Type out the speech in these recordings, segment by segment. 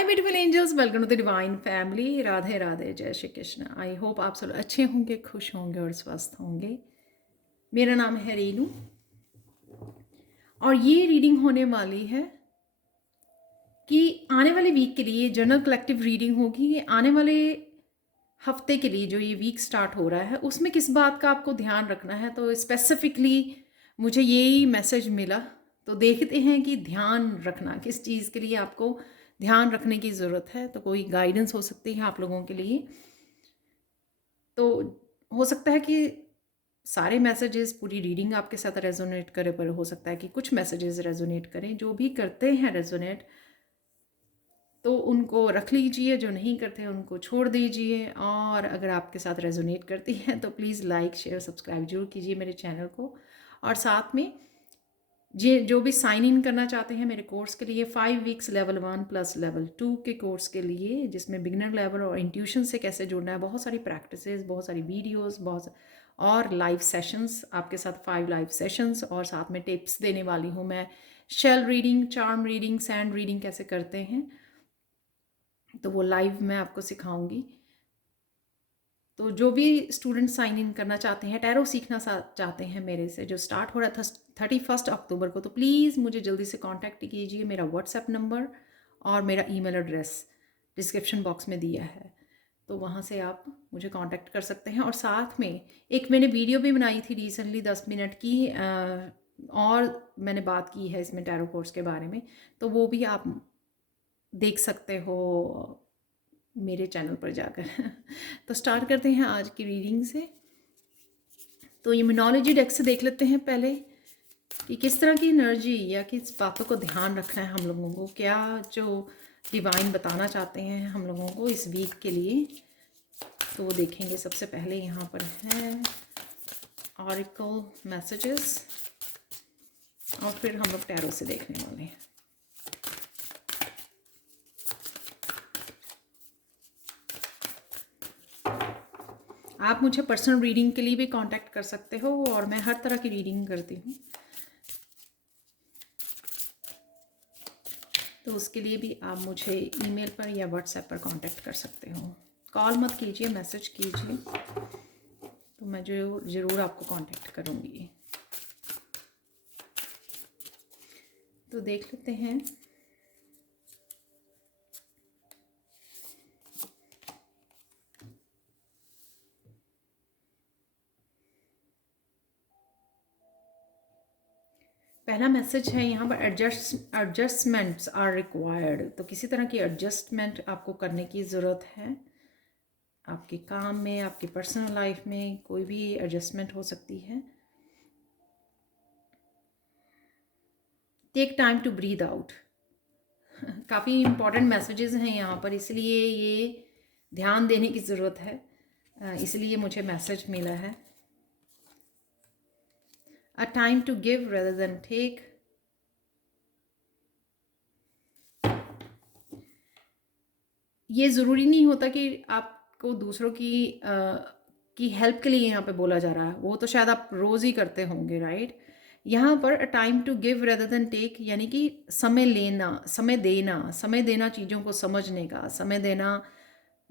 Hi beautiful angels, welcome to the divine family. Radhe Radhe, जय Shri Krishna. I hope आप सब अच्छे होंगे, खुश होंगे और स्वस्थ होंगे। मेरा नाम है रीनू और ये रीडिंग होने वाली है कि आने वाले वीक के लिए जनरल कलेक्टिव रीडिंग होगी। ये आने वाले हफ्ते के लिए जो ये वीक स्टार्ट हो रहा है उसमें किस बात का आपको ध्यान रखना है। तो स्पेसिफिकली मुझे यही मैसेज मिला, तो देखते हैं कि ध्यान रखना किस चीज़ के लिए आपको ध्यान रखने की ज़रूरत है। तो कोई गाइडेंस हो सकती है आप लोगों के लिए। तो हो सकता है कि सारे मैसेजेस पूरी रीडिंग आपके साथ रेजोनेट करे, पर हो सकता है कि कुछ मैसेजेस रेजोनेट करें। जो भी करते हैं रेजोनेट तो उनको रख लीजिए, जो नहीं करते हैं उनको छोड़ दीजिए। और अगर आपके साथ रेजोनेट करती हैं तो प्लीज़ लाइक शेयर सब्सक्राइब जरूर कीजिए मेरे चैनल को। और साथ में जो भी साइन इन करना चाहते हैं मेरे कोर्स के लिए 5 वीक्स लेवल 1 प्लस लेवल 2 के कोर्स के लिए, जिसमें बिगिनर लेवल और इंट्यूशन से कैसे जुड़ना है, बहुत सारी प्रैक्टिसेस, बहुत सारी वीडियोस, और लाइव सेशंस आपके साथ 5 लाइव सेशंस, और साथ में टिप्स देने वाली हूँ मैं। Shell reading, charm reading, sand reading कैसे करते हैं तो वो लाइव मैं आपको सिखाऊंगी। तो जो भी स्टूडेंट साइन इन करना चाहते हैं, टैरो सीखना चाहते हैं मेरे से, जो स्टार्ट हो रहा था 31 अक्टूबर को, तो प्लीज़ मुझे जल्दी से कांटेक्ट कीजिए। मेरा व्हाट्सएप नंबर और मेरा ईमेल एड्रेस डिस्क्रिप्शन बॉक्स में दिया है, तो वहाँ से आप मुझे कांटेक्ट कर सकते हैं। और साथ में एक मैंने वीडियो भी बनाई थी रिसेंटली 10 मिनट की, और मैंने बात की है इसमें टैरो कोर्स के बारे में, तो वो भी आप देख सकते हो मेरे चैनल पर जाकर। तो स्टार्ट करते हैं आज की रीडिंग से। तो इम्यूनोलॉजी डेक से देख लेते हैं पहले कि किस तरह की एनर्जी या किस बातों को ध्यान रखना है हम लोगों को, क्या जो डिवाइन बताना चाहते हैं हम लोगों को इस वीक के लिए। तो वो देखेंगे। सबसे पहले यहाँ पर है ऑरिकल मैसेजेस, और फिर हम लोग टैरो से देखने वाले हैं। आप मुझे पर्सनल रीडिंग के लिए भी कांटेक्ट कर सकते हो, और मैं हर तरह की रीडिंग करती हूँ, तो उसके लिए भी आप मुझे ईमेल पर या व्हाट्सएप पर कांटेक्ट कर सकते हो। कॉल मत कीजिए, मैसेज कीजिए, तो मैं जो ज़रूर आपको कांटेक्ट करूँगी। तो देख लेते हैं। पहला मैसेज है यहाँ पर एडजस्टमेंट्स आर रिक्वायर्ड। तो किसी तरह की एडजस्टमेंट आपको करने की ज़रूरत है आपके काम में, आपकी पर्सनल लाइफ में कोई भी एडजस्टमेंट हो सकती है। Take time to breathe out. काफ़ी इम्पॉर्टेंट मैसेजेस हैं यहाँ पर, इसलिए ये ध्यान देने की ज़रूरत है, इसलिए मुझे मैसेज मिला है। A time to give rather than take. ये ज़रूरी नहीं होता कि आपको दूसरों की हेल्प के लिए यहाँ पे बोला जा रहा है, वो तो शायद आप रोज़ ही करते होंगे, राइट। यहाँ पर a time to give rather than take, यानी कि समय लेना, समय देना चीज़ों को समझने का, समय देना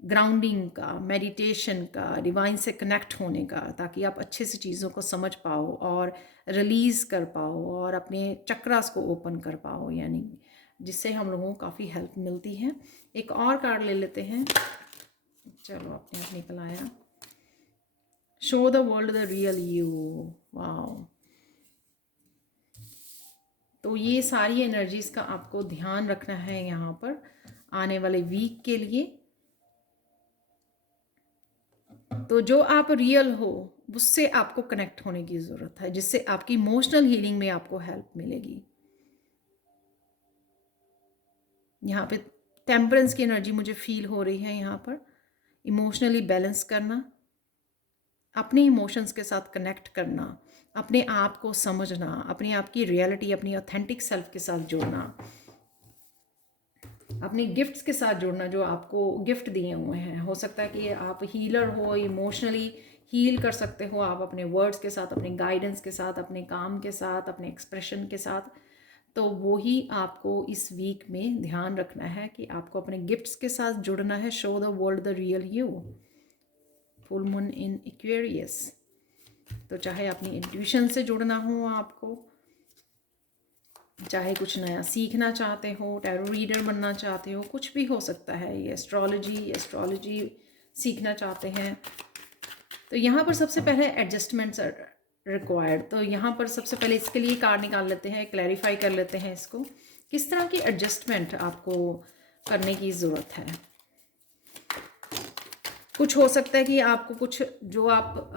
ग्राउंडिंग का, मेडिटेशन का, डिवाइन से कनेक्ट होने का, ताकि आप अच्छे से चीज़ों को समझ पाओ और रिलीज़ कर पाओ और अपने चक्रास को ओपन कर पाओ, यानी जिससे हम लोगों को काफ़ी हेल्प मिलती है। एक और कार्ड ले लेते हैं। चलो, अपने आप निकल आया। Show the world the real you. Wow. तो ये सारी एनर्जीज़ का आपको ध्यान रखना है यहाँ पर आने वाले वीक के लिए। तो जो आप रियल हो उससे आपको कनेक्ट होने की ज़रूरत है, जिससे आपकी इमोशनल हीलिंग में आपको हेल्प मिलेगी। यहाँ पे टेम्परेंस की एनर्जी मुझे फील हो रही है। यहाँ पर इमोशनली बैलेंस करना, अपने इमोशंस के साथ कनेक्ट करना, अपने आप को समझना, अपने आप की रियलिटी, अपनी ऑथेंटिक सेल्फ के साथ जुड़ना, अपने गिफ्ट्स के साथ जुड़ना जो आपको गिफ्ट दिए हुए हैं। हो सकता है कि आप हीलर हो, इमोशनली हील कर सकते हो आप अपने वर्ड्स के साथ, अपने गाइडेंस के साथ, अपने काम के साथ, अपने एक्सप्रेशन के साथ। तो वो ही आपको इस वीक में ध्यान रखना है कि आपको अपने गिफ्ट्स के साथ जुड़ना है। Show the world the real you. Full moon in Aquarius. तो चाहे अपनी इंट्यूशन से जुड़ना हो आपको, चाहे कुछ नया सीखना चाहते हो, टैरो रीडर बनना चाहते हो, कुछ भी हो सकता है। ये एस्ट्रोलॉजी सीखना चाहते हैं, तो यहाँ पर सबसे पहले एडजस्टमेंट्स रिक्वायर्ड। तो यहाँ पर सबसे पहले इसके लिए कार्ड निकाल लेते हैं, क्लैरिफाई कर लेते हैं इसको, किस तरह की एडजस्टमेंट आपको करने की ज़रूरत है। कुछ हो सकता है कि आपको कुछ जो आप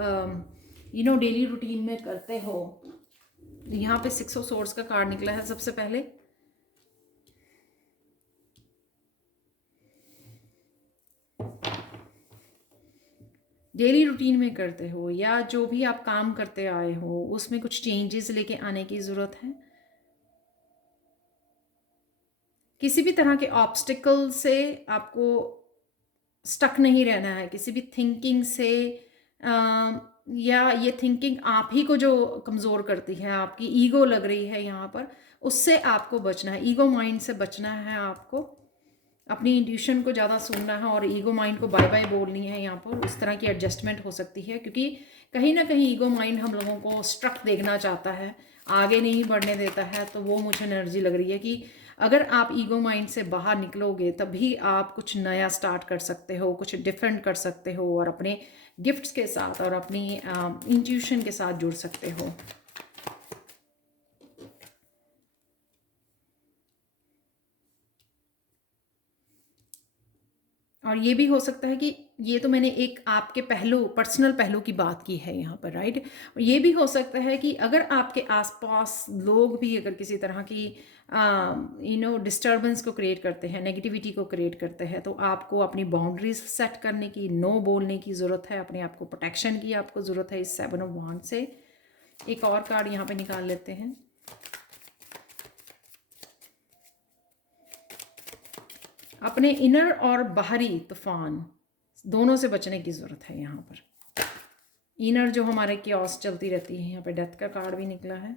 डेली रूटीन में करते हो। यहाँ पे 6 ऑफ सोर्ड्स का कार्ड निकला है सबसे पहले। डेली रूटीन में करते हो या जो भी आप काम करते आए हो उसमें कुछ चेंजेस लेके आने की ज़रूरत है। किसी भी तरह के ऑब्स्टिकल से आपको स्टक नहीं रहना है, किसी भी थिंकिंग से या ये थिंकिंग आप ही को जो कमज़ोर करती है, आपकी ईगो लग रही है यहाँ पर, उससे आपको बचना है। ईगो माइंड से बचना है आपको, अपनी इंट्यूशन को ज़्यादा सुनना है और ईगो माइंड को बाय बाय बोलनी है। यहाँ पर उस तरह की एडजस्टमेंट हो सकती है, क्योंकि कहीं ना कहीं ईगो माइंड हम लोगों को स्ट्रक देखना चाहता है, आगे नहीं बढ़ने देता है। तो वो मुझे एनर्जी लग रही है कि अगर आप ईगो माइंड से बाहर निकलोगे तभी आप कुछ नया स्टार्ट कर सकते हो, कुछ डिफरेंट कर सकते हो और अपने गिफ्ट्स के साथ और अपनी इंट्यूशन के साथ जुड़ सकते हो। और ये भी हो सकता है कि ये तो मैंने एक आपके पहलू, पर्सनल पहलू की बात की है यहाँ पर, राइट। ये भी हो सकता है कि अगर आपके आसपास लोग भी अगर किसी तरह की डिस्टर्बेंस को क्रिएट करते हैं, नेगेटिविटी को क्रिएट करते हैं, तो आपको अपनी बाउंड्रीज सेट करने की, नो बोलने की ज़रूरत है, अपने आप को प्रोटेक्शन की आपको ज़रूरत है इस 7 ऑफ वांड से। एक और कार्ड यहाँ पे निकाल लेते हैं। अपने इनर और बाहरी तूफान दोनों से बचने की ज़रूरत है यहाँ पर। इनर जो हमारे क्योस चलती रहती है, यहाँ पे डेथ का कार्ड भी निकला है।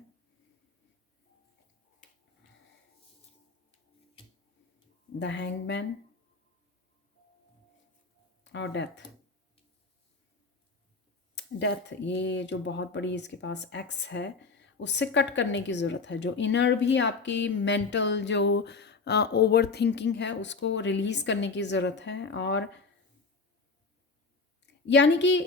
द हैंगमैन और डेथ। ये जो बहुत बड़ी इसके पास एक्स है, उससे कट करने की ज़रूरत है। जो इनर भी आपकी मेंटल जो ओवर थिंकिंग है उसको रिलीज़ करने की ज़रूरत है, और यानी कि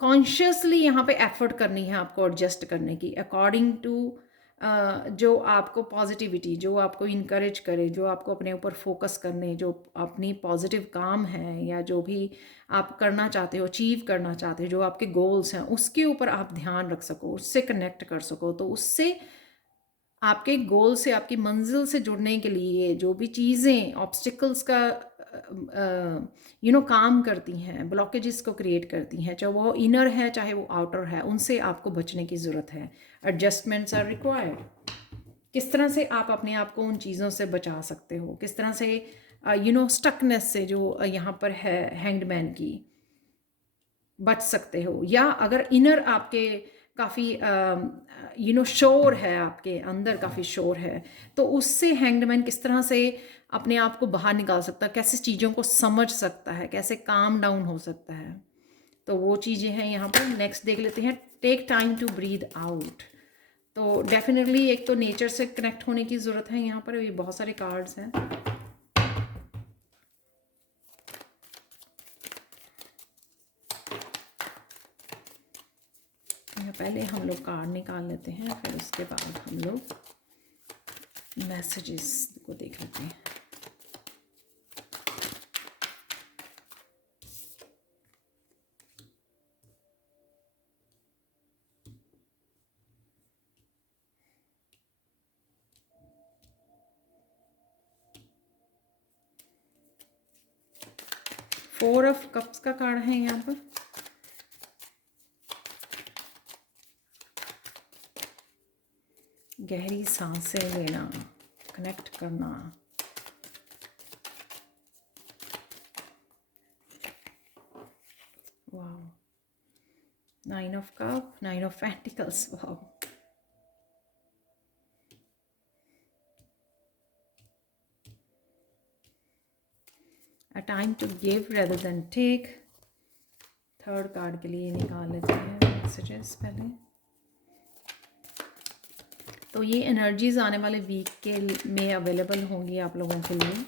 कॉन्शियसली यहाँ पे एफर्ट करनी है आपको एडजस्ट करने की, अकॉर्डिंग टू जो आपको पॉजिटिविटी, जो आपको इनकरेज करे, जो आपको अपने ऊपर फोकस करने, जो अपनी पॉजिटिव काम है या जो भी आप करना चाहते हो, अचीव करना चाहते हो, जो आपके गोल्स हैं, उसके ऊपर आप ध्यान रख सको, उससे कनेक्ट कर सको। तो उससे आपके गोल से, आपकी मंजिल से जुड़ने के लिए जो भी चीज़ें ऑब्स्टिकल्स का काम करती हैं, ब्लॉकेजेस को क्रिएट करती हैं, चाहे वो इनर है चाहे वो आउटर है, उनसे आपको बचने की ज़रूरत है। Adjustments are required. किस तरह से आप अपने आप को उन चीज़ों से बचा सकते हो, किस तरह से स्टकनेस से जो यहाँ पर है हैंग्ड की बच सकते हो। या अगर इनर आपके काफ़ी शोर है, आपके अंदर काफ़ी शोर है, तो उससे हैंग्डमैन किस तरह से अपने आप को बाहर निकाल सकता है, कैसे चीज़ों को समझ सकता है, कैसे काम डाउन हो सकता है। तो वो चीज़ें हैं यहाँ पर। नेक्स्ट देख लेते हैं, take time to breathe out. तो डेफिनेटली एक तो नेचर से कनेक्ट होने की ज़रूरत है यहाँ पर। ये बहुत सारे कार्ड्स हैं। पहले हम लोग कार्ड निकाल लेते हैं, फिर उसके बाद हम लोग मैसेजेस को देख लेते हैं। फोर ऑफ कप्स का कार्ड है यहाँ पर। गहरी सांसें लेना, कनेक्ट करना। Wow, 9 of cup, 9 of pentacles. Wow, a time to give rather than take. Third card के लिए निकाल लेते हैं मैसेजेस पहले। तो ये एनर्जीज आने वाले वीक के में अवेलेबल होंगी आप लोगों के लिए।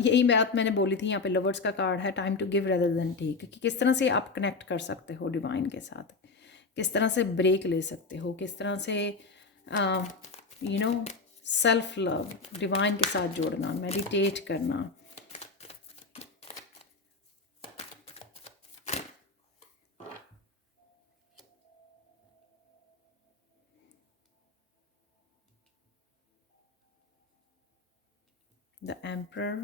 यही बात मैंने बोली थी, यहाँ पे लवर्स का कार्ड है, time to give rather than take, कि किस तरह से आप कनेक्ट कर सकते हो डिवाइन के साथ, किस तरह से ब्रेक ले सकते हो, किस तरह से you know self love, divine के साथ जोड़ना, मेडिटेट करना। द एम्परर,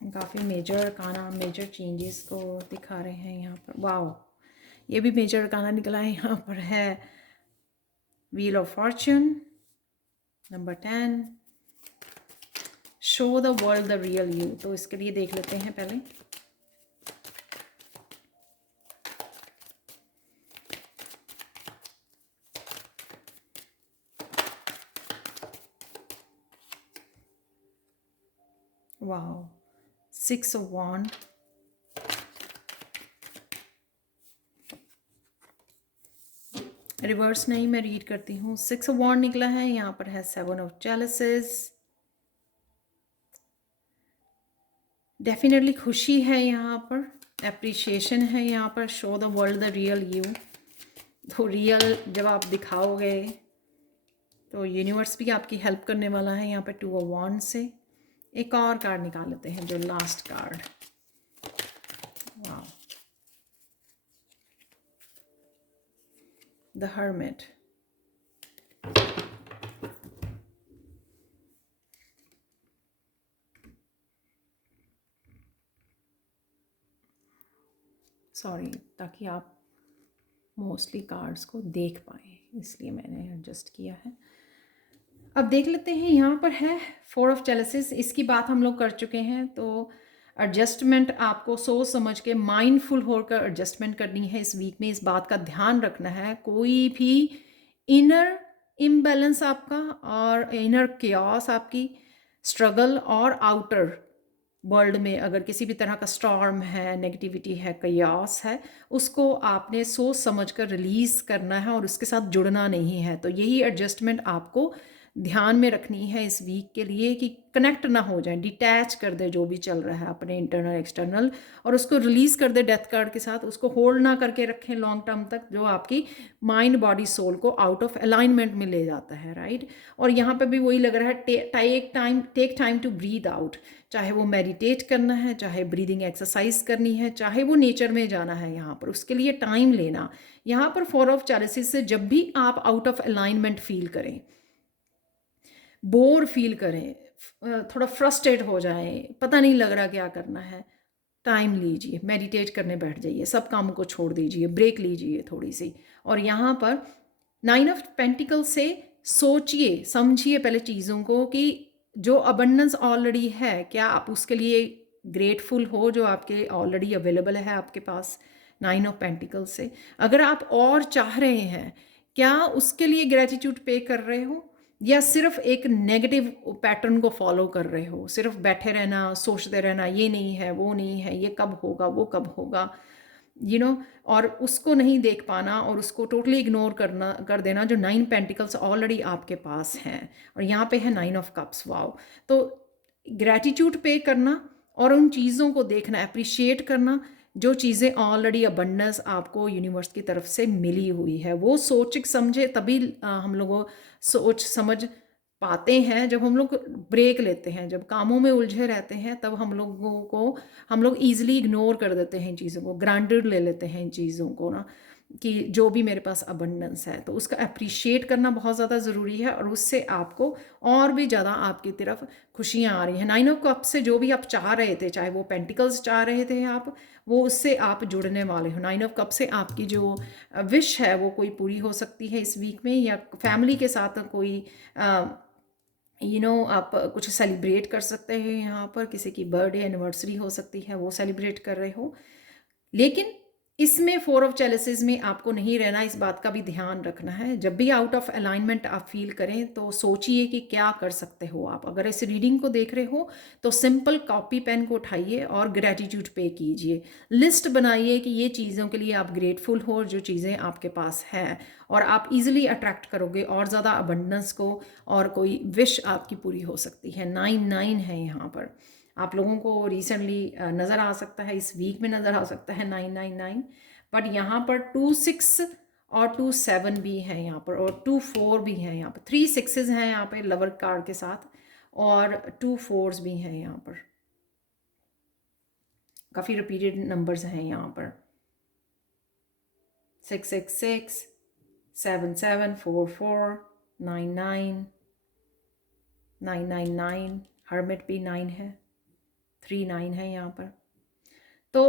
काफ़ी मेजर अरकाना, मेजर चेंजेस को दिखा रहे हैं यहाँ पर। वाओ, ये भी मेजर अरकाना निकला है। यहाँ पर है wheel of Fortune, number 10, show the world the real you. तो इसके लिए देख लेते हैं पहले। वाओ, 6 of Wands, रिवर्स नहीं, मैं रीड करती हूँ। 6 of Wands निकला है, यहाँ पर है 7 of Chalices। डेफिनेटली खुशी है यहाँ पर, एप्रिशिएशन है यहाँ पर, show the world the real you. तो रियल जब आप दिखाओगे तो यूनिवर्स भी आपकी हेल्प करने वाला है यहाँ पर 2 of Wands से। एक और कार्ड निकाल लेते हैं, जो last card. Wow, the hermit. Sorry, ताकि आप मोस्टली कार्ड्स को देख पाए, इसलिए मैंने एडजस्ट किया है। अब देख लेते हैं, यहाँ पर है 4 of Chalices। इसकी बात हम लोग कर चुके हैं। तो एडजस्टमेंट आपको सोच समझ के माइंडफुल होकर एडजस्टमेंट करनी है इस वीक में। इस बात का ध्यान रखना है, कोई भी इनर इम्बैलेंस आपका और इनर क्यास आपकी स्ट्रगल और आउटर वर्ल्ड में अगर किसी भी तरह का स्टॉर्म है, नेगेटिविटी है, कयास है, उसको आपने सोच समझ कर रिलीज़ करना है और उसके साथ जुड़ना नहीं है। तो यही एडजस्टमेंट आपको ध्यान में रखनी है इस वीक के लिए, कि कनेक्ट ना हो जाए, डिटैच कर दे जो भी चल रहा है अपने इंटरनल एक्सटर्नल, और उसको रिलीज़ कर दे डेथ कार्ड के साथ। उसको होल्ड ना करके रखें लॉन्ग टर्म तक, जो आपकी माइंड बॉडी सोल को आउट ऑफ अलाइनमेंट में ले जाता है, राइट। और यहाँ पे भी वही लग रहा है, take time to breathe out. चाहे वो मेडिटेट करना है, चाहे ब्रीदिंग एक्सरसाइज करनी है, चाहे वो नेचर में जाना है, यहाँ पर उसके लिए टाइम लेना। यहाँ पर 4 of Chalices से जब भी आप आउट ऑफ अलाइनमेंट फील करें, बोर फील करें, थोड़ा फ्रस्ट्रेट हो जाए, पता नहीं लग रहा क्या करना है, टाइम लीजिए, मेडिटेट करने बैठ जाइए, सब कामों को छोड़ दीजिए, ब्रेक लीजिए थोड़ी सी। और यहाँ पर 9 of Pentacles से सोचिए समझिए पहले चीज़ों को, कि जो अबंडेंस ऑलरेडी है, क्या आप उसके लिए ग्रेटफुल हो जो आपके ऑलरेडी अवेलेबल है आपके पास 9 of Pentacles से। अगर आप और चाह रहे हैं, क्या उसके लिए ग्रेटिट्यूड पे कर रहे हो, या सिर्फ एक नेगेटिव पैटर्न को फॉलो कर रहे हो, सिर्फ बैठे रहना, सोचते रहना, ये नहीं है, वो नहीं है, ये कब होगा, वो कब होगा, और उसको नहीं देख पाना और उसको टोटली इग्नोर कर देना जो 9 पेंटिकल्स ऑलरेडी आपके पास हैं। और यहाँ पे है 9 ऑफ कप्स। वाओ, तो ग्रैटिट्यूड पे करना और उन चीज़ों को देखना, अप्रिशिएट करना, जो चीज़ें ऑलरेडी अबंडेंस आपको यूनिवर्स की तरफ से मिली हुई है, वो सोच समझे तभी हम लोग सोच समझ पाते हैं। जब हम लोग ब्रेक लेते हैं, जब कामों में उलझे रहते हैं, तब हम लोग ईजिली इग्नोर कर देते हैं इन चीज़ों को, ग्रांटेड ले लेते हैं इन चीज़ों को ना, कि जो भी मेरे पास अबंडेंस है। तो उसका अप्रिशिएट करना बहुत ज़्यादा ज़रूरी है, और उससे आपको और भी ज़्यादा आपकी तरफ खुशियाँ आ रही हैं। 9 ऑफ कप्स से जो भी आप चाह रहे थे, चाहे वो पेंटिकल्स चाह रहे थे आप, वो उससे आप जुड़ने वाले हो। 9 ऑफ कप से आपकी जो विश है वो कोई पूरी हो सकती है इस वीक में, या फैमिली के साथ कोई आप कुछ सेलिब्रेट कर सकते हैं। यहाँ पर किसी की बर्थडे एनिवर्सरी हो सकती है, वो सेलिब्रेट कर रहे हो। लेकिन इसमें 4 ऑफ चैलिसेस में आपको नहीं रहना, इस बात का भी ध्यान रखना है। जब भी आउट ऑफ अलाइनमेंट आप फील करें तो सोचिए कि क्या कर सकते हो आप। अगर इस रीडिंग को देख रहे हो तो सिंपल कॉपी पेन को उठाइए और ग्रैटिट्यूड पे कीजिए। लिस्ट बनाइए कि ये चीज़ों के लिए आप ग्रेटफुल हो, जो चीज़ें आपके पास हैं, और आप इजीली अट्रैक्ट करोगे और ज़्यादा अबंडेंस को, और कोई विश आपकी पूरी हो सकती है। 9 है यहाँ पर। आप लोगों को रिसेंटली नज़र आ सकता है, इस वीक में नज़र आ सकता है 999, बट यहाँ पर 26 और 27 भी हैं यहाँ पर, और 24 भी हैं यहाँ पर। 3 6s हैं यहाँ पे लवर कार्ड के साथ, और 2 4s भी हैं यहाँ पर। काफ़ी रिपीटेड नंबर्स हैं यहाँ पर। 666, 77, 44, 99, 999, हर्मिट भी 9 है, 39 है यहाँ पर। तो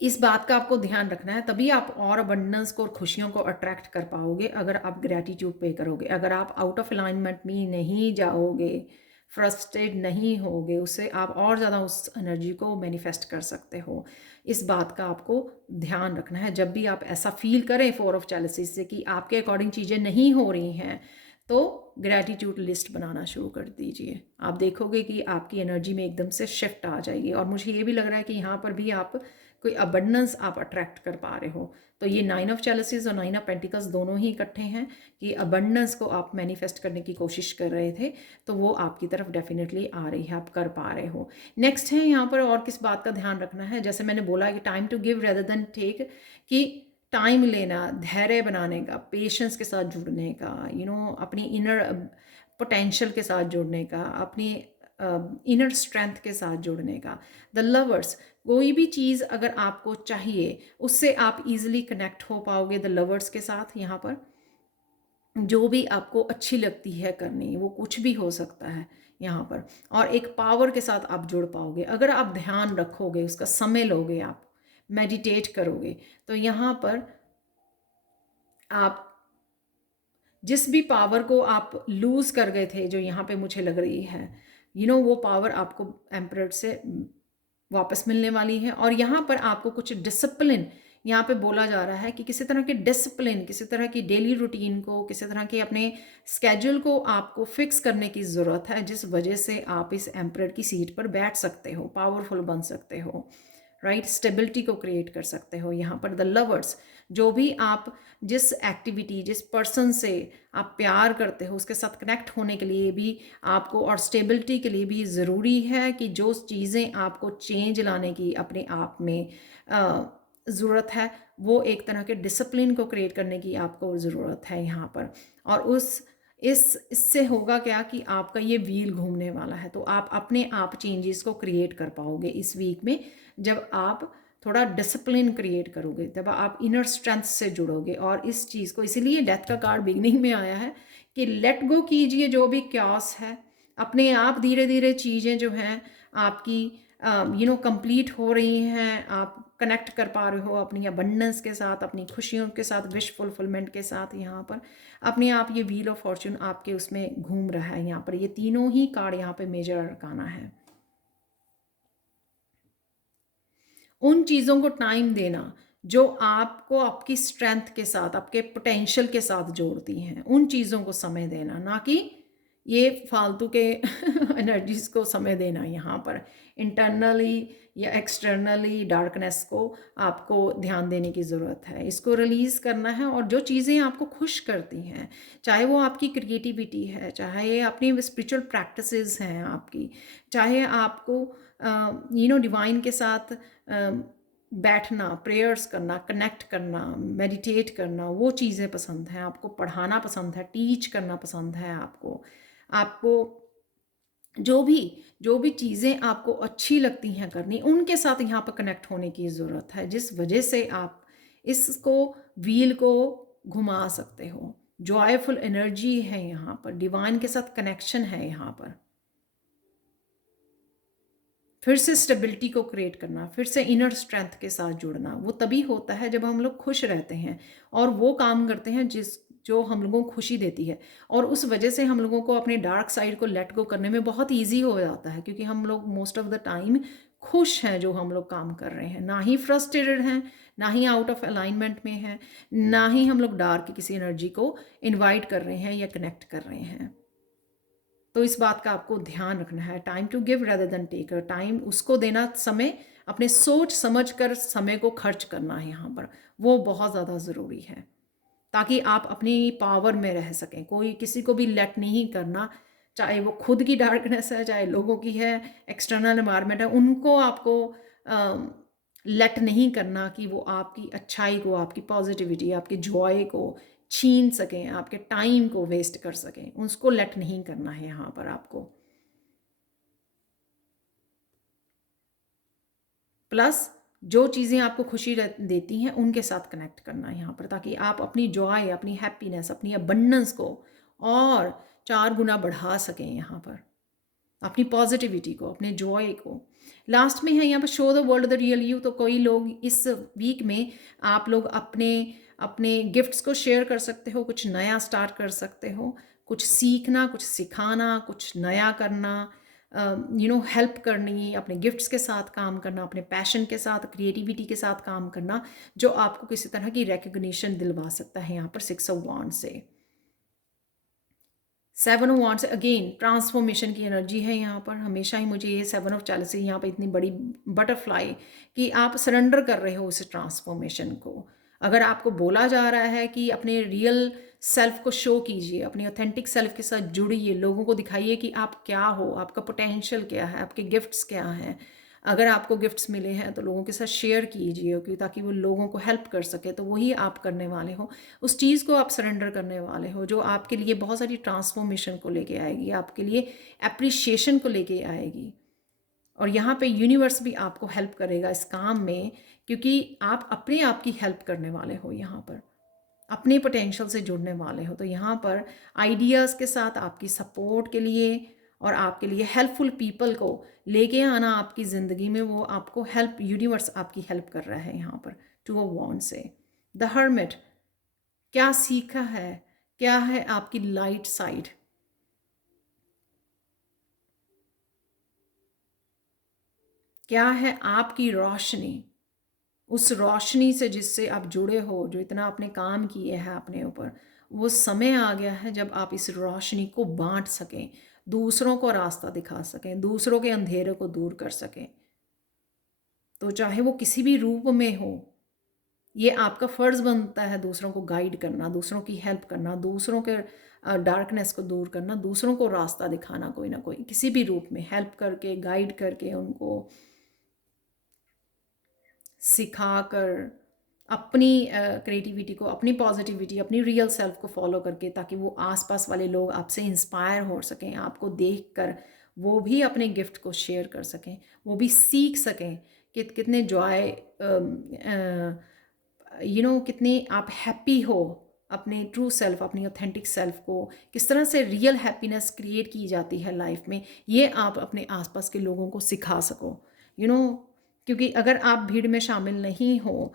इस बात का आपको ध्यान रखना है, तभी आप और अबंडेंस को और खुशियों को अट्रैक्ट कर पाओगे अगर आप ग्रैटिट्यूड पे करोगे। अगर आप आउट ऑफ अलाइनमेंट में नहीं जाओगे, फ्रस्ट्रेट नहीं होगे, उससे आप और ज़्यादा उस एनर्जी को मैनिफेस्ट कर सकते हो। इस बात का आपको ध्यान रखना है। जब भी आप ऐसा फील करें 4 ऑफ चैलिसेस से कि आपके अकॉर्डिंग चीज़ें नहीं हो रही हैं, तो ग्रैटिट्यूड लिस्ट बनाना शुरू कर दीजिए। आप देखोगे कि आपकी एनर्जी में एकदम से शिफ्ट आ जाएगी। और मुझे ये भी लग रहा है कि यहाँ पर भी आप कोई अबंडेंस आप अट्रैक्ट कर पा रहे हो। तो ये 9 ऑफ चैलिसेस और 9 ऑफ पेंटिकल्स दोनों ही इकट्ठे हैं कि अबंडेंस को आप मैनिफेस्ट करने की कोशिश कर रहे थे, तो वो आपकी तरफ डेफिनेटली आ रही है, आप कर पा रहे हो। नेक्स्ट है यहाँ पर, और किस बात का ध्यान रखना है, जैसे मैंने बोला कि time to give rather than take, कि टाइम लेना, धैर्य बनाने का, पेशेंस के साथ जुड़ने का, अपनी इनर पोटेंशियल के साथ जुड़ने का, अपनी इनर स्ट्रेंथ के साथ जुड़ने का। द लवर्स, कोई भी चीज़ अगर आपको चाहिए उससे आप इजीली कनेक्ट हो पाओगे द लवर्स के साथ। यहाँ पर जो भी आपको अच्छी लगती है करनी, वो कुछ भी हो सकता है यहाँ पर, और एक पावर के साथ आप जुड़ पाओगे अगर आप ध्यान रखोगे, उसका समय लोगे, आप मेडिटेट करोगे, तो यहाँ पर आप जिस भी पावर को आप लूज़ कर गए थे, जो यहाँ पे मुझे लग रही है, वो पावर आपको एम्परर से वापस मिलने वाली है। और यहाँ पर आपको कुछ डिसिप्लिन, यहाँ पे बोला जा रहा है कि किसी तरह के डिसिप्लिन, किसी तरह की डेली रूटीन को, किसी तरह के अपने स्केड्यूल को आपको फिक्स करने की ज़रूरत है, जिस वजह से आप इस एम्परर की सीट पर बैठ सकते हो, पावरफुल बन सकते हो, राइट। स्टेबिलिटी को क्रिएट कर सकते हो। यहाँ पर द लवर्स, जो भी आप जिस एक्टिविटी, जिस पर्सन से आप प्यार करते हो, उसके साथ कनेक्ट होने के लिए भी आपको, और स्टेबिलिटी के लिए भी ज़रूरी है कि जो चीज़ें आपको चेंज लाने की अपने आप में ज़रूरत है, वो एक तरह के डिसिप्लिन को क्रिएट करने की आपको ज़रूरत है यहाँ पर। और इससे होगा क्या कि आपका ये व्हील घूमने वाला है, तो आप अपने आप चेंजेस को क्रिएट कर पाओगे इस वीक में, जब आप थोड़ा डिसिप्लिन क्रिएट करोगे, तब आप इनर स्ट्रेंथ से जुड़ोगे। और इस चीज़ को, इसीलिए डेथ का कार्ड बिगनिंग में आया है कि लेट गो कीजिए जो भी क्यास है, अपने आप धीरे धीरे चीज़ें जो हैं आपकी कंप्लीट हो रही हैं, आप कनेक्ट कर पा रहे हो अपनी अबंडेंस के साथ, अपनी खुशियों के साथ, विश फुलफिलमेंट के साथ। यहाँ पर अपने आप ये व्हील ऑफ फॉर्चून आपके उसमें घूम रहा है। यहाँ पर ये तीनों ही कार्ड यहाँ पे मेजर अरकाना है। उन चीज़ों को टाइम देना जो आपको आपकी स्ट्रेंथ के साथ, आपके पोटेंशियल के साथ जोड़ती हैं, उन चीज़ों को समय देना, ना कि ये फालतू के एनर्जीज़ को समय देना। यहाँ पर इंटरनली या एक्सटर्नली डार्कनेस को आपको ध्यान देने की ज़रूरत है, इसको रिलीज़ करना है। और जो चीज़ें आपको खुश करती हैं, चाहे वो आपकी क्रिएटिविटी है, चाहे अपनी स्पिरिचुअल प्रैक्टिसेस हैं आपकी, चाहे आपको डिवाइन के साथ बैठना, प्रेयर्स करना, कनेक्ट करना, मेडिटेट करना, वो चीज़ें पसंद हैं आपको, पढ़ाना पसंद है, टीच करना पसंद है आपको जो भी चीज़ें आपको अच्छी लगती हैं करनी, उनके साथ यहाँ पर कनेक्ट होने की ज़रूरत है, जिस वजह से आप इसको व्हील को घुमा सकते हो। जॉयफुल एनर्जी है यहाँ पर, डिवाइन के साथ कनेक्शन है यहाँ पर। फिर से स्टेबिलिटी को क्रिएट करना, फिर से इनर स्ट्रेंथ के साथ जुड़ना, वो तभी होता है जब हम लोग खुश रहते हैं और वो काम करते हैं जो हम लोगों को खुशी देती है। और उस वजह से हम लोगों को अपने डार्क साइड को लेट गो करने में बहुत ईजी हो जाता है, क्योंकि हम लोग मोस्ट ऑफ द टाइम खुश हैं जो हम लोग काम कर रहे हैं, ना ही फ्रस्ट्रेटेड हैं, ना ही आउट ऑफ अलाइनमेंट में हैं, ना ही हम लोग डार्क की किसी एनर्जी को इनवाइट कर रहे हैं या कनेक्ट कर रहे हैं। तो इस बात का आपको ध्यान रखना है। Time to give rather than taker, time उसको देना, समय अपने सोच समझ कर समय को खर्च करना है यहाँ पर, वो बहुत ज़्यादा ज़रूरी है ताकि आप अपनी पावर में रह सकें। कोई किसी को भी लेट नहीं करना, चाहे वो खुद की डार्कनेस है, चाहे लोगों की है, एक्सटर्नल एनवायरनमेंट है, उनको आपको लेट नहीं करना कि वो आपकी अच्छाई को, आपकी पॉजिटिविटी, आपकी जॉय को छीन सकें, आपके टाइम को वेस्ट कर सकें। उसको लेट नहीं करना है यहाँ पर आपको। प्लस जो चीज़ें आपको खुशी देती हैं उनके साथ कनेक्ट करना है यहाँ पर, ताकि आप अपनी जॉय, अपनी हैप्पीनेस, अपनी अबंडेंस को और 4 गुना बढ़ा सकें यहाँ पर, अपनी पॉजिटिविटी को, अपने जॉय को। लास्ट में है यहाँ पर show the world the real you. तो कोई लोग इस वीक में आप लोग अपने अपने गिफ्ट्स को शेयर कर सकते हो, कुछ नया स्टार्ट कर सकते हो, कुछ सीखना, कुछ सिखाना, कुछ नया करना, हेल्प करनी, अपने गिफ्ट्स के साथ काम करना, अपने पैशन के साथ, क्रिएटिविटी के साथ काम करना, जो आपको किसी तरह की रिकग्निशन दिलवा सकता है यहाँ पर 6 ऑफ वांड से। 7 ऑफ वांड से अगेन ट्रांसफॉर्मेशन की एनर्जी है यहाँ पर। हमेशा ही मुझे ये 7 ऑफ चैलेंज से यहाँ पर इतनी बड़ी बटरफ्लाई कि आप सरेंडर कर रहे हो उस ट्रांसफॉर्मेशन को। अगर आपको बोला जा रहा है कि अपने रियल सेल्फ को शो कीजिए, अपने ऑथेंटिक सेल्फ के साथ जुड़िए, लोगों को दिखाइए कि आप क्या हो, आपका पोटेंशियल क्या है, आपके गिफ्ट्स क्या हैं। अगर आपको गिफ्ट्स मिले हैं तो लोगों के साथ शेयर कीजिए कि ताकि वो लोगों को हेल्प कर सके। तो वही आप करने वाले हो, उस चीज़ को आप सरेंडर करने वाले हो जो आपके लिए बहुत सारी ट्रांसफॉर्मेशन को लेके आएगी, आपके लिए एप्रिशिएशन को लेके आएगी। और यहाँ पे यूनिवर्स भी आपको हेल्प करेगा इस काम में, क्योंकि आप अपने आप की हेल्प करने वाले हो, यहाँ पर अपने पोटेंशियल से जुड़ने वाले हो। तो यहाँ पर आइडियाज़ के साथ आपकी सपोर्ट के लिए और आपके लिए हेल्पफुल पीपल को लेके आना आपकी ज़िंदगी में, वो आपको हेल्प, यूनिवर्स आपकी हेल्प कर रहा है यहाँ पर 2 ऑफ वांड से। द हर्मिट, क्या सीखा है, क्या है आपकी लाइट साइड, क्या है आपकी रोशनी, उस रोशनी से जिससे आप जुड़े हो, जो इतना आपने काम किए हैं अपने ऊपर, वो समय आ गया है जब आप इस रोशनी को बांट सकें, दूसरों को रास्ता दिखा सकें, दूसरों के अंधेरे को दूर कर सकें। तो चाहे वो किसी भी रूप में हो, ये आपका फ़र्ज़ बनता है दूसरों को गाइड करना, दूसरों की हेल्प करना, दूसरों के डार्कनेस को दूर करना, दूसरों को रास्ता दिखाना, कोई ना कोई किसी भी रूप में हेल्प करके, गाइड करके, उनको सिखाकर, अपनी क्रिएटिविटी को, अपनी पॉजिटिविटी, अपनी रियल सेल्फ को फॉलो करके, ताकि वो आसपास वाले लोग आपसे इंस्पायर हो सकें, आपको देखकर वो भी अपने गिफ्ट को शेयर कर सकें, वो भी सीख सकें कि कितने जॉय, कितने आप हैप्पी हो, अपने ट्रू सेल्फ, अपनी ऑथेंटिक सेल्फ को किस तरह से रियल हैप्पीनेस क्रिएट की जाती है लाइफ में, ये आप अपने आसपास के लोगों को सिखा सको। क्योंकि अगर आप भीड़ में शामिल नहीं हो,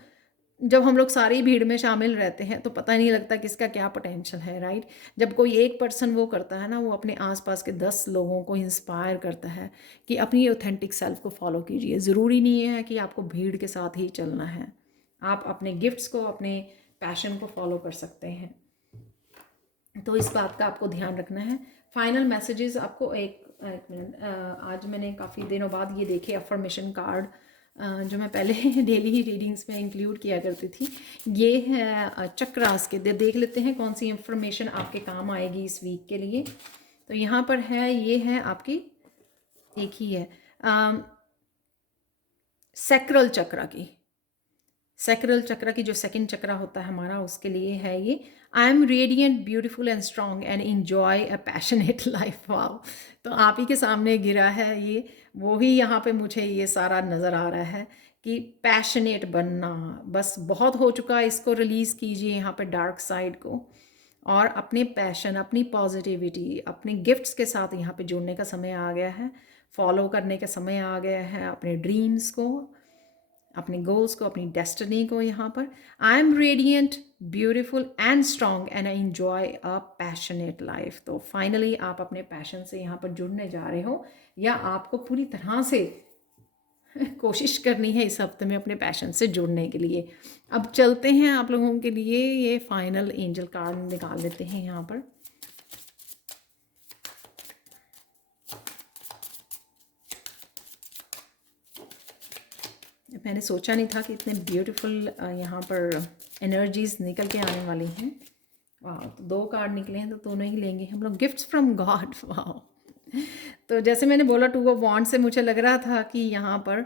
जब हम लोग सारी भीड़ में शामिल रहते हैं तो पता नहीं लगता किसका क्या पोटेंशियल है, राइट। जब कोई एक पर्सन वो करता है ना, वो अपने आसपास के 10 लोगों को इंस्पायर करता है कि अपनी ऑथेंटिक सेल्फ को फॉलो कीजिए। ज़रूरी नहीं है कि आपको भीड़ के साथ ही चलना है, आप अपने गिफ्ट्स को, अपने पैशन को फॉलो कर सकते हैं। तो इस बात का आपको ध्यान रखना है। फाइनल मैसेजेस आपको एक मिनट, आज मैंने काफ़ी दिनों बाद ये देखे अफर्मेशन कार्ड, जो मैं पहले डेली रीडिंग्स में इंक्लूड किया करती थी। ये है चक्रास के, देख लेते हैं कौन सी इंफॉर्मेशन आपके काम आएगी इस वीक के लिए। तो यहाँ पर है, ये है आपकी, एक ही है सैक्रल चक्रा की, सैक्रल चक्र की जो सेकंड चक्र होता है हमारा, उसके लिए है ये, I am radiant, beautiful and strong and enjoy a passionate life. Wow, तो आप ही के सामने गिरा है ये, वो ही यहाँ पे मुझे ये सारा नज़र आ रहा है कि पैशनेट बनना बस बहुत हो चुका है, इसको रिलीज़ कीजिए यहाँ पे डार्क साइड को, और अपने पैशन, अपनी पॉजिटिविटी, अपने गिफ्ट्स के साथ यहाँ पे जुड़ने का समय आ गया है, फॉलो करने का समय आ गया है अपने ड्रीम्स को, अपने गोल्स को, अपनी डेस्टिनी को। यहाँ पर I am radiant, beautiful and strong and I enjoy a passionate life. तो फाइनली आप अपने पैशन से यहाँ पर जुड़ने जा रहे हो, या आपको पूरी तरह से कोशिश करनी है इस हफ्ते में अपने पैशन से जुड़ने के लिए। अब चलते हैं आप लोगों के लिए, ये फाइनल एंजल कार्ड निकाल लेते हैं यहाँ पर। मैंने सोचा नहीं था कि इतने ब्यूटीफुल यहाँ पर एनर्जीज निकल के आने वाली हैं। वाह, तो 2 कार्ड निकले हैं तो दोनों ही लेंगे हम लोग, गिफ्ट्स फ्रॉम गॉड। वाह, तो जैसे मैंने बोला 2 ऑफ वॉन्ड से मुझे लग रहा था कि यहाँ पर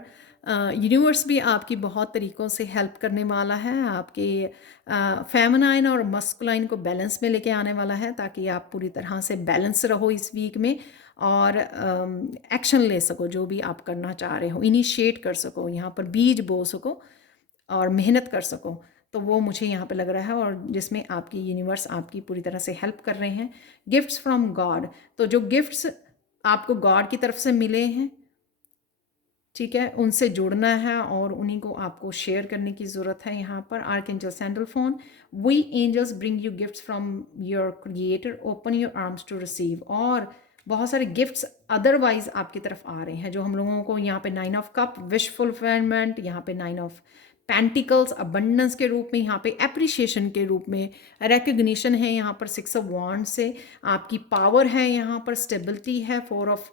यूनिवर्स भी आपकी बहुत तरीक़ों से हेल्प करने वाला है, आपके फेमिनाइन और मस्कुलाइन को बैलेंस में लेके आने वाला है, ताकि आप पूरी तरह से बैलेंस रहो इस वीक में और एक्शन ले सको, जो भी आप करना चाह रहे हो इनिशिएट कर सको, यहाँ पर बीज बो सको और मेहनत कर सको। तो वो मुझे यहाँ पे लग रहा है, और जिसमें आपकी यूनिवर्स आपकी पूरी तरह से हेल्प कर रहे हैं। गिफ्ट्स फ्रॉम गॉड, तो जो गिफ्ट्स आपको गॉड की तरफ से मिले हैं, ठीक है, उनसे जुड़ना है और उन्हीं को आपको शेयर करने की ज़रूरत है। यहाँ पर archangel Sandalphon, we angels bring you gifts from your creator, open your arms to receive. और बहुत सारे गिफ्ट्स अदरवाइज आपकी तरफ आ रहे हैं, जो हम लोगों को यहाँ पे 9 ऑफ कप विश फुलफिलमेंट, यहाँ पे 9 ऑफ पेंटिकल्स अबंडेंस के रूप में, यहाँ पे एप्रिशिएशन के रूप में रिकग्निशन है, यहाँ पर 6 ऑफ वॉन्ड से आपकी पावर है, यहाँ पर स्टेबिलिटी है, 4 ऑफ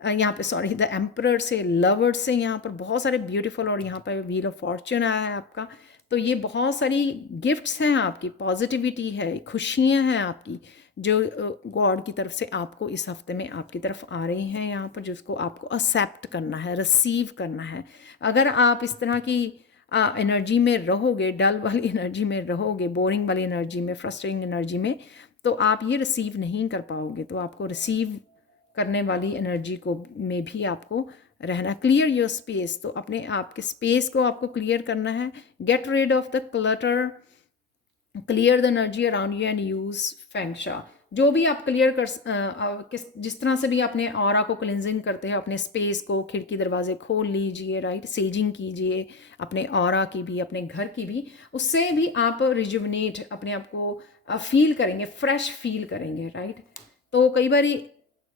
यहाँ पे सॉरी द एम्परर से, लवर्ड से, यहाँ पर बहुत सारे ब्यूटीफुल, और यहाँ पर व्हील ऑफ फॉर्च्यून आया है आपका। तो ये बहुत सारी गिफ्ट्स हैं आपकी, पॉजिटिविटी है, खुशियाँ हैं आपकी, जो गॉड की तरफ से आपको इस हफ्ते में आपकी तरफ आ रही हैं यहाँ पर, जिसको आपको एक्सेप्ट करना है, रिसीव करना है। अगर आप इस तरह की एनर्जी में रहोगे, डल वाली एनर्जी में रहोगे, बोरिंग वाली एनर्जी में, फ्रस्ट्रेटिंग एनर्जी में, तो आप ये रिसीव नहीं कर पाओगे। तो आपको रिसीव करने वाली एनर्जी को में भी आपको रहना। क्लियर योर स्पेस, तो अपने आप के स्पेस को आपको क्लियर करना है। Get rid of the clutter, clear the energy around you and use feng shui. जो भी आप क्लियर कर जिस तरह से भी अपने ऑरा को क्लिनजिंग करते हैं, अपने स्पेस को, खिड़की दरवाजे खोल लीजिए, राइट, सेजिंग कीजिए अपने ऑरा की भी, अपने घर की भी, उससे भी आप रिजुवनेट अपने आप को फील करेंगे, फ्रेश फील करेंगे, राइट। तो कई बार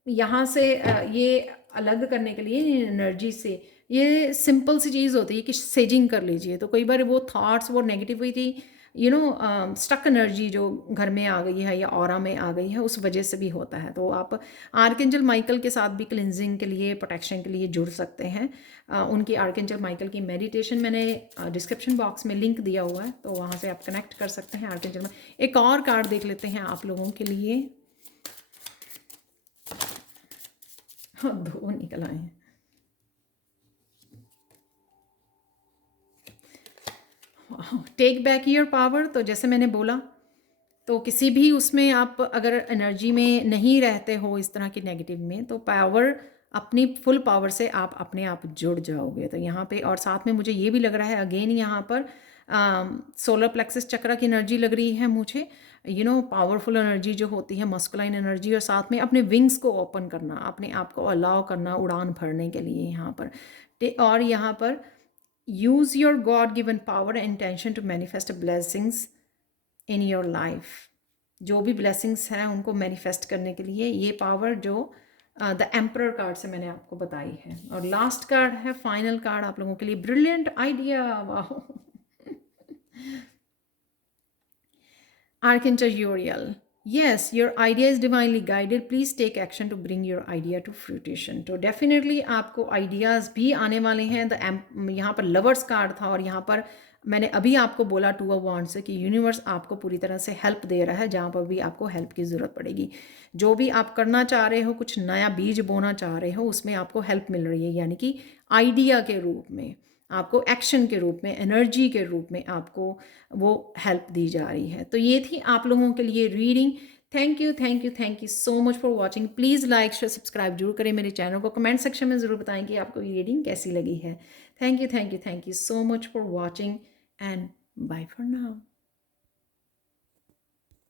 यहाँ से ये अलग करने के लिए एनर्जी से, ये सिंपल सी चीज़ होती है कि सेजिंग कर लीजिए। तो कई बार वो थॉट्स, वो नेगेटिविटी, स्टक एनर्जी जो घर में आ गई है या ऑरा में आ गई है, उस वजह से भी होता है। तो आप आर्कएंजल माइकल के साथ भी क्लिनजिंग के लिए, प्रोटेक्शन के लिए जुड़ सकते हैं। उनकी आर्कएंजल माइकल की मेडिटेशन मैंने डिस्क्रिप्शन बॉक्स में लिंक दिया हुआ है, तो वहाँ से आप कनेक्ट कर सकते हैं आर्कएंजल में। एक और कार्ड देख लेते हैं आप लोगों के लिए। हाँ, 2 निकल आए हैं। टेक बैक योर पावर, तो जैसे मैंने बोला, तो किसी भी उसमें आप अगर एनर्जी में नहीं रहते हो, इस तरह की नेगेटिव में, तो पावर, अपनी फुल पावर से आप अपने आप जुड़ जाओगे। तो यहाँ पे, और साथ में मुझे ये भी लग रहा है अगेन यहाँ पर सोलर प्लेक्सस चक्र की एनर्जी लग रही है मुझे, पावरफुल एनर्जी जो होती है, मस्कुलाइन एनर्जी, और साथ में अपने विंग्स को ओपन करना, अपने आप को अलाउ करना उड़ान भरने के लिए यहाँ पर। और यहाँ पर use your God given power and intention to manifest blessings in your life. जो भी ब्लेसिंग्स हैं उनको मैनिफेस्ट करने के लिए ये पावर जो द एम्परर कार्ड से मैंने आपको बताई है। और लास्ट कार्ड है, फाइनल कार्ड आप लोगों के लिए, ब्रिलियंट आइडिया। वाह, Archangel Uriel, yes, your idea is divinely guided. Please take action to bring your idea to fruition. तो डेफिनेटली आपको आइडियाज़ भी आने वाले हैं। यहाँ पर लवर्स कार्ड था, और यहाँ पर मैंने अभी आपको बोला 2 ऑफ वॉन्ड्स से, कि यूनिवर्स आपको पूरी तरह से हेल्प दे रहा है जहाँ पर भी आपको हेल्प की ज़रूरत पड़ेगी। जो भी आप करना चाह रहे हो, कुछ नया बीज बोना चाह रहे हो, उसमें आपको हेल्प मिल रही है, यानी कि आइडिया के रूप में, आपको एक्शन के रूप में, एनर्जी के रूप में आपको वो हेल्प दी जा रही है। तो ये थी आप लोगों के लिए reading. Thank you, thank you, thank you so much for watching. Please like, share, subscribe जरूर करें मेरे चैनल को। कमेंट सेक्शन में ज़रूर बताएं कि आपको ये रीडिंग कैसी लगी है। Thank you, thank you, thank you so much for watching, and bye for now.